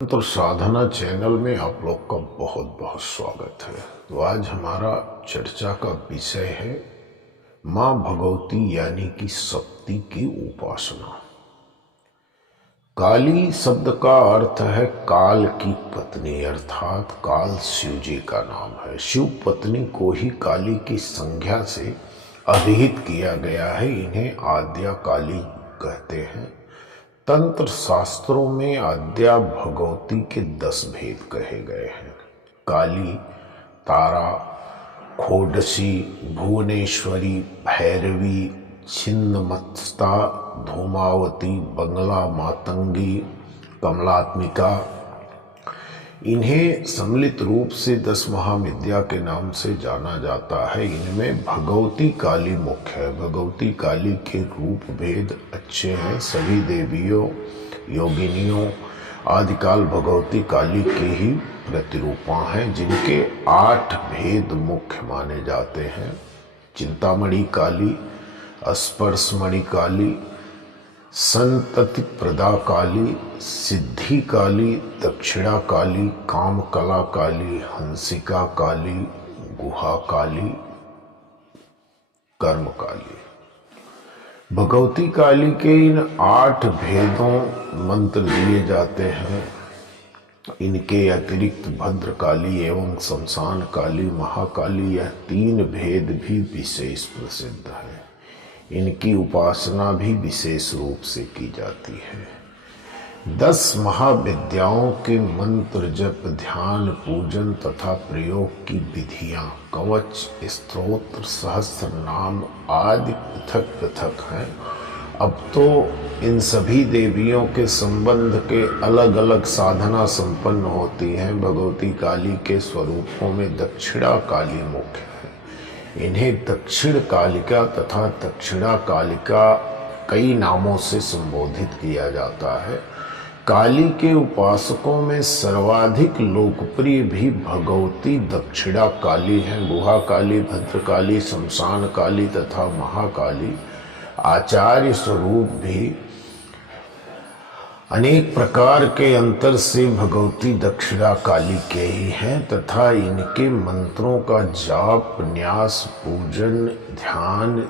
तो साधना चैनल में आप लोग का बहुत बहुत स्वागत है। तो आज हमारा चर्चा का विषय है माँ भगवती यानी कि शक्ति की उपासना। काली शब्द का अर्थ है काल की पत्नी, अर्थात काल शिव जी का नाम है। शिव पत्नी को ही काली की संज्ञा से अभिहित किया गया है। इन्हें आद्या काली कहते हैं। तंत्र शास्त्रों में आद्या भगवती के 10 भेद कहे गए हैं। काली, तारा, खोडसी, भुवनेश्वरी, भैरवी, छिन्नमस्ता, धूमावती, बंगला मातंगी, कमलात्मिका। इन्हें सम्मिलित रूप से 10 महाविद्या के नाम से जाना जाता है। इनमें भगवती काली मुख्य है। भगवती काली के रूप भेद अच्छे हैं। सभी देवियों, योगिनियों आदिकाल भगवती काली की ही प्रतिरूपा हैं, जिनके 8 भेद मुख्य माने जाते हैं। चिंतामणि काली, स्पर्शमणि काली, संतति प्रदा काली, सिद्धि काली, दक्षिणा काली, काम कला काली, हंसिका काली, गुहा काली, कर्म काली। भगवती काली के इन 8 भेदों मंत्र दिए जाते हैं। इनके अतिरिक्त भद्रकाली एवं शमशान काली, महाकाली, यह 3 भेद भी विशेष प्रसिद्ध है। इनकी उपासना भी विशेष रूप से की जाती है। 10 महाविद्याओं के मंत्र जप, ध्यान, पूजन तथा प्रयोग की विधियां, कवच, स्तोत्र, सहस्त्र नाम आदि पृथक पृथक हैं। अब तो इन सभी देवियों के संबंध के अलग अलग साधना संपन्न होती हैं। भगवती काली के स्वरूपों में दक्षिणा काली मुख्य है। इन्हें दक्षिण कालिका तथा दक्षिणा कालिका कई नामों से संबोधित किया जाता है। काली के उपासकों में सर्वाधिक लोकप्रिय भी भगवती दक्षिणा काली हैं। गुहा काली, भद्रकाली, शमशान काली तथा महाकाली आचार्य स्वरूप भी अनेक प्रकार के अंतर से भगवती दक्षिणा काली के ही हैं तथा इनके मंत्रों का जाप, न्यास, पूजन, ध्यान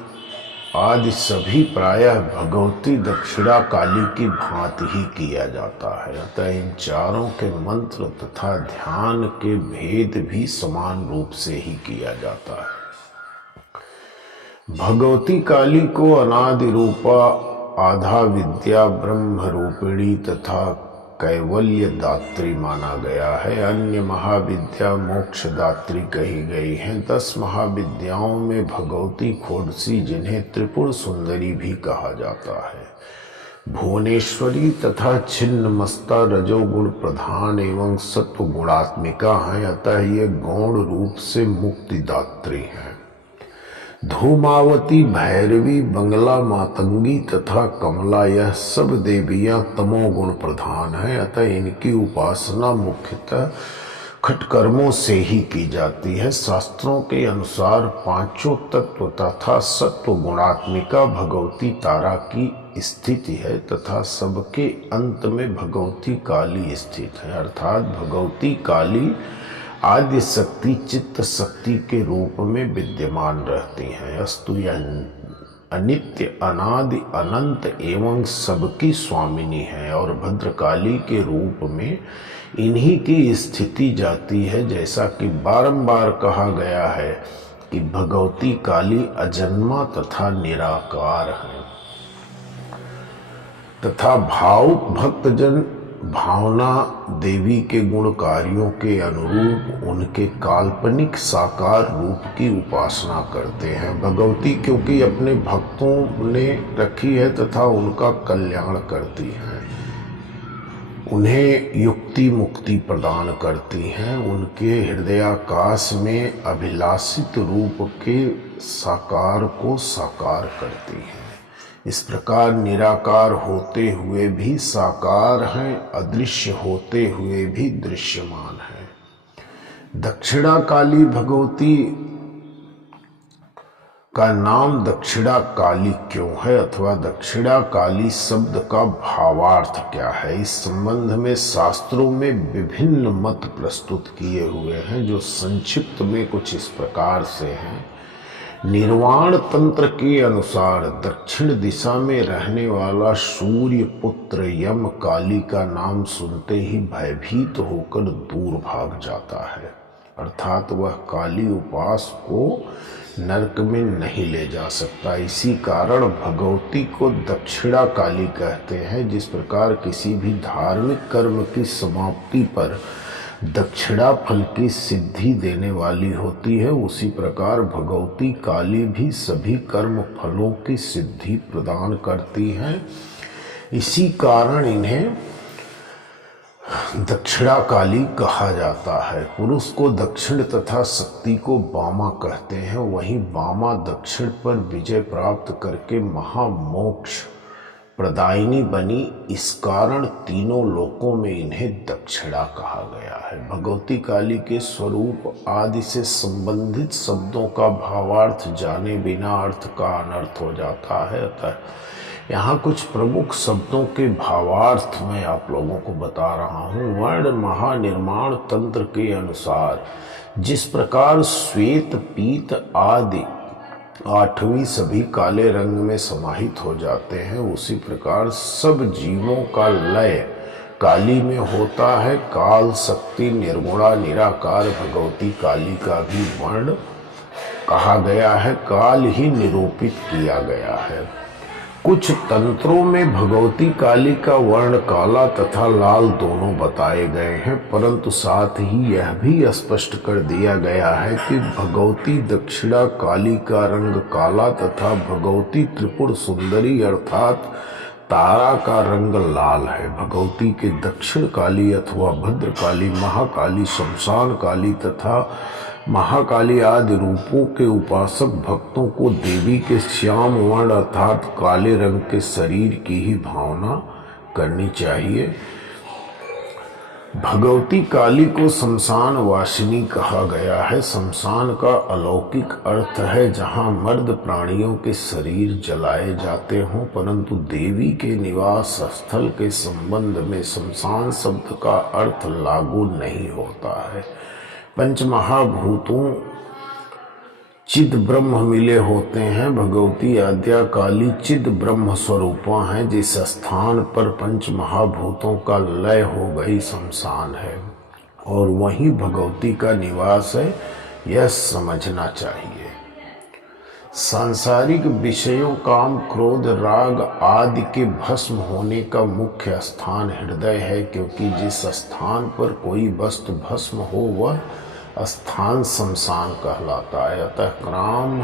आदि सभी प्रायः भगवती दक्षिणा काली की भांति ही किया जाता है। अतः इन चारों के मंत्र तथा ध्यान के भेद भी समान रूप से ही किया जाता है। भगवती काली को अनादि रूपा, आधा विद्या, ब्रह्म रूपिणी तथा कैवल्य दात्री माना गया है। अन्य महाविद्या मोक्ष दात्री कही गई हैं। 10 महाविद्याओं में भगवती खोडसी, जिन्हें त्रिपुर सुंदरी भी कहा जाता है, भुवनेश्वरी तथा छिन्नमस्ता रजोगुण प्रधान एवं सत्व गुणात्मिका हैं। अतः ये गौण रूप से मुक्तिदात्री हैं। धूमावती, भैरवी, बंगला मातंगी तथा कमला, यह सब देवियां तमोगुण प्रधान हैं। अतः इनकी उपासना मुख्यतः खटकर्मों से ही की जाती है। शास्त्रों के अनुसार 5 तत्व तथा सत्व गुणात्मिका भगवती तारा की स्थिति है तथा सबके अंत में भगवती काली स्थित है। अर्थात भगवती काली आद्य शक्ति, चित्त शक्ति के रूप में विद्यमान रहती हैं। अस्तु यह अनित्य, अनादि, अनंत एवं सबकी स्वामिनी है और भद्रकाली के रूप में इन्हीं की स्थिति जाती है। जैसा कि बारंबार कहा गया है कि भगवती काली अजन्मा तथा निराकार है तथा भावुक भक्तजन भावना देवी के गुण कार्यों के अनुरूप उनके काल्पनिक साकार रूप की उपासना करते हैं। भगवती क्योंकि अपने भक्तों ने रखी है तथा उनका कल्याण करती हैं, उन्हें युक्ति मुक्ति प्रदान करती हैं, उनके हृदयाकाश में अभिलाषित रूप के साकार को साकार करती हैं। इस प्रकार निराकार होते हुए भी साकार हैं, अदृश्य होते हुए भी दृश्यमान हैं। दक्षिणा काली भगवती का नाम दक्षिणा काली क्यों है अथवा दक्षिणा काली शब्द का भावार्थ क्या है। इस संबंध में शास्त्रों में विभिन्न मत प्रस्तुत किए हुए हैं, जो संक्षिप्त में कुछ इस प्रकार से हैं। निर्वाण तंत्र के अनुसार दक्षिण दिशा में रहने वाला सूर्य पुत्र यम काली का नाम सुनते ही भयभीत होकर दूर भाग जाता है, अर्थात वह काली उपास को नरक में नहीं ले जा सकता। इसी कारण भगवती को दक्षिणा काली कहते हैं। जिस प्रकार किसी भी धार्मिक कर्म की समाप्ति पर दक्षिणा फल की सिद्धि देने वाली होती है, उसी प्रकार भगवती काली भी सभी कर्म फलों की सिद्धि प्रदान करती हैं। इसी कारण इन्हें दक्षिणा काली कहा जाता है। पुरुष को दक्षिण तथा शक्ति को वामा कहते हैं। वहीं वामा दक्षिण पर विजय प्राप्त करके महामोक्ष प्रदायिनी बनी। इस कारण तीनों लोकों में इन्हें दक्षिणा कहा गया है। भगवती काली के स्वरूप आदि से संबंधित शब्दों का भावार्थ जाने बिना अर्थ का अनर्थ हो जाता है। अतः यहाँ कुछ प्रमुख शब्दों के भावार्थ मैं आप लोगों को बता रहा हूँ। वर्ण महानिर्माण तंत्र के अनुसार जिस प्रकार श्वेत पीत आदि आठवीं सभी काले रंग में समाहित हो जाते हैं, उसी प्रकार सब जीवों का लय काली में होता है। काल शक्ति निर्गुणा निराकार भगवती काली का भी वर्ण कहा गया है, काल ही निरूपित किया गया है। कुछ तंत्रों में भगवती काली का वर्ण काला तथा लाल दोनों बताए गए हैं, परंतु साथ ही यह भी स्पष्ट कर दिया गया है कि भगवती दक्षिणा काली का रंग काला तथा भगवती त्रिपुर सुंदरी अर्थात तारा का रंग लाल है। भगवती के दक्षिण काली अथवा भद्र काली, महाकाली, शमशान काली तथा महाकाली आदि रूपों के उपासक भक्तों को देवी के श्याम वर्ण अर्थात काले रंग के शरीर की ही भावना करनी चाहिए। भगवती काली को शमशान वासिनी कहा गया है। शमशान का अलौकिक अर्थ है जहां मर्द प्राणियों के शरीर जलाए जाते हों, परंतु देवी के निवास स्थल के संबंध में शमशान शब्द का अर्थ लागू नहीं होता है। पंच महाभूतों चिद ब्रह्म मिले होते हैं। भगवती आद्या काली चिद ब्रह्म स्वरूपा हैं। जिस स्थान पर पंच महाभूतों का लय हो गई शमशान है और वहीं भगवती का निवास है, यह समझना चाहिए। सांसारिक विषयों काम क्रोध राग आदि के भस्म होने का मुख्य स्थान हृदय है, क्योंकि जिस स्थान पर कोई वस्तु भस्म हो वह स्थान शमशान कहलाता है। अतः काम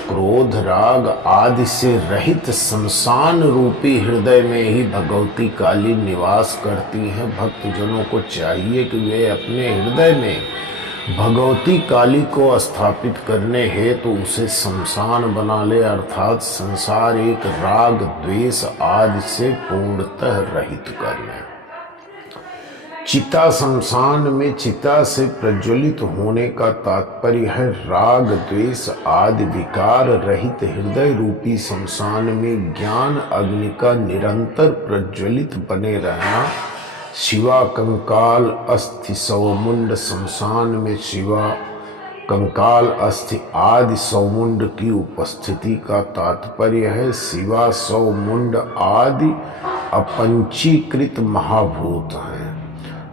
क्रोध राग आदि से रहित शमशान रूपी हृदय में ही भगवती काली निवास करती हैं। भक्तजनों को चाहिए कि वे अपने हृदय में भगवती काली को स्थापित करने हेतु उसे शमशान बना ले, अर्थात संसार एक राग द्वेष आदि से पूर्णतः रहित कर ले। चिता शमशान में चिता से प्रज्वलित होने का तात्पर्य है राग द्वेष आदि विकार रहित हृदय रूपी शमशान में ज्ञान अग्नि का निरंतर प्रज्वलित बने रहना। शिवा कंकाल अस्थि सौमुंड शमशान में शिवा कंकाल अस्थि आदि सौमुंड की उपस्थिति का तात्पर्य है। शिवा सौमुंड आदि अपंचीकृत महाभूत हैं।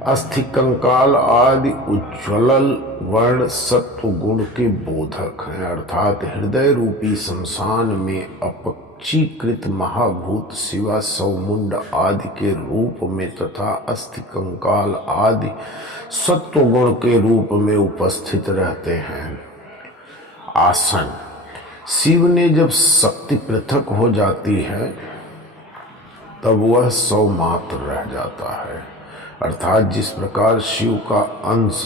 अस्थि कंकाल आदि उज्ज्वल वर्ण सत्व गुण के बोधक हैं, अर्थात हृदय रूपी शमशान में अपंचीकृत महाभूत शिवा सौमुंड आदि के रूप में तथा अस्थि कंकाल आदि सत्व गुण के रूप में उपस्थित रहते हैं। आसन शिव ने जब शक्ति पृथक हो जाती है तब वह सौ मात्र रह जाता है, अर्थात जिस प्रकार शिव का अंश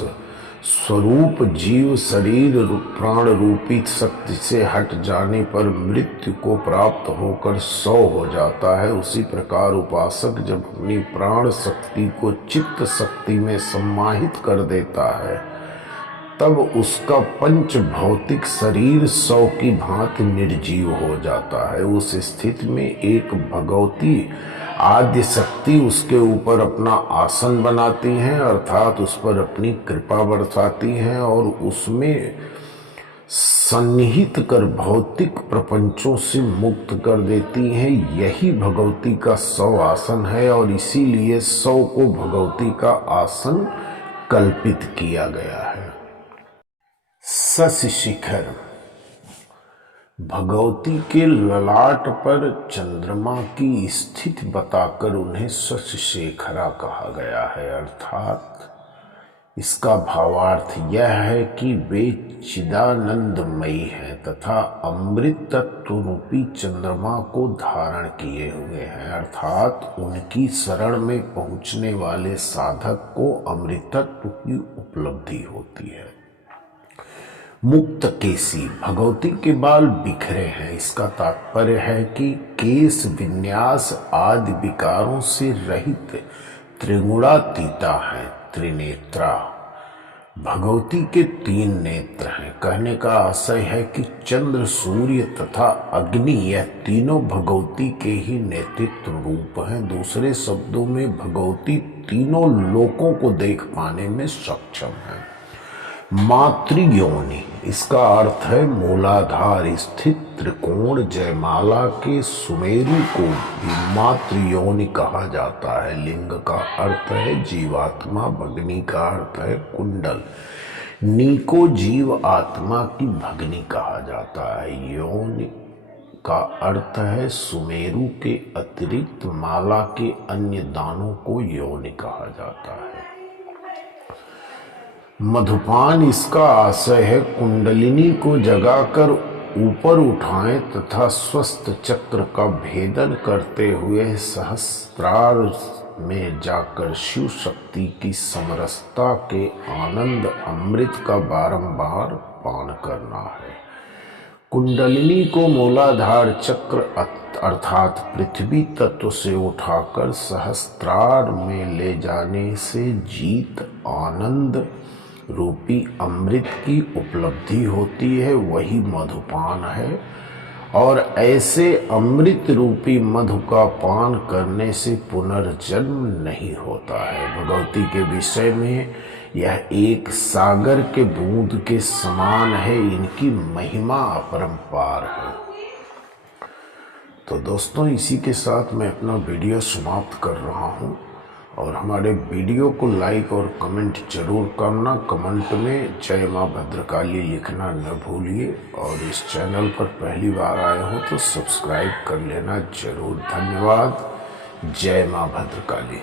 स्वरूप जीव शरीर प्राण रूपी शक्ति से हट जाने पर मृत्यु को प्राप्त होकर सौ हो जाता है, उसी प्रकार उपासक जब अपनी प्राण शक्ति को चित्त शक्ति में सम्माहित कर देता है तब उसका पंच भौतिक शरीर शव की भांति निर्जीव हो जाता है। उस स्थिति में एक भगवती आद्य शक्ति उसके ऊपर अपना आसन बनाती हैं, अर्थात उस पर अपनी कृपा बरसाती हैं और उसमें सन्निहित कर भौतिक प्रपंचों से मुक्त कर देती हैं। यही भगवती का शव आसन है और इसीलिए शव को भगवती का आसन कल्पित किया गया है। शशि शिखर, भगवती के ललाट पर चंद्रमा की स्थिति बताकर उन्हें शशि शेखरा कहा गया है, अर्थात इसका भावार्थ यह है कि वे चिदानंदमयी हैं तथा अमृत तत्व रूपी चंद्रमा को धारण किए हुए हैं, अर्थात उनकी शरण में पहुंचने वाले साधक को अमृतत्व की उपलब्धि होती है। मुक्त केसी, भगवती के बाल बिखरे हैं। इसका तात्पर्य है कि केश विन्यास आदि विकारों से रहित त्रिगुणातीता है। त्रिनेत्रा, भगवती के 3 नेत्र हैं। कहने का आशय है कि चंद्र, सूर्य तथा अग्नि यह तीनों भगवती के ही नेतृत्व रूप हैं। दूसरे शब्दों में भगवती तीनों लोकों को देख पाने में सक्षम है। मातृयोनि, इसका अर्थ है मूलाधार स्थित त्रिकोण जयमाला के सुमेरु को भी मातृयोनि कहा जाता है। लिंग का अर्थ है जीवात्मा, भगनी का अर्थ है कुंडल, नी को जीव आत्मा की भगनी कहा जाता है। योनि का अर्थ है सुमेरु के अतिरिक्त माला के अन्य दानों को योनि कहा जाता है। मधुपान, इसका आशय है कुंडलिनी को जगाकर ऊपर उठाएं तथा स्वस्थ चक्र का भेदन करते हुए सहस्त्रार में जाकर शिव शक्ति की समरसता के आनंद अमृत का बारंबार पान करना है। कुंडलिनी को मूलाधार चक्र अर्थात पृथ्वी तत्व से उठाकर सहस्त्रार में ले जाने से जीत आनंद रूपी अमृत की उपलब्धि होती है, वही मधुपान है। और ऐसे अमृत रूपी मधु का पान करने से पुनर्जन्म नहीं होता है। भगवती के विषय में यह एक सागर के बूंद के समान है। इनकी महिमा अपरंपार है। तो दोस्तों, इसी के साथ मैं अपना वीडियो समाप्त कर रहा हूँ और हमारे वीडियो को लाइक और कमेंट जरूर करना। कमेंट में जय माँ भद्रकाली लिखना न भूलिए और इस चैनल पर पहली बार आए हो तो सब्सक्राइब कर लेना जरूर। धन्यवाद। जय माँ भद्रकाली।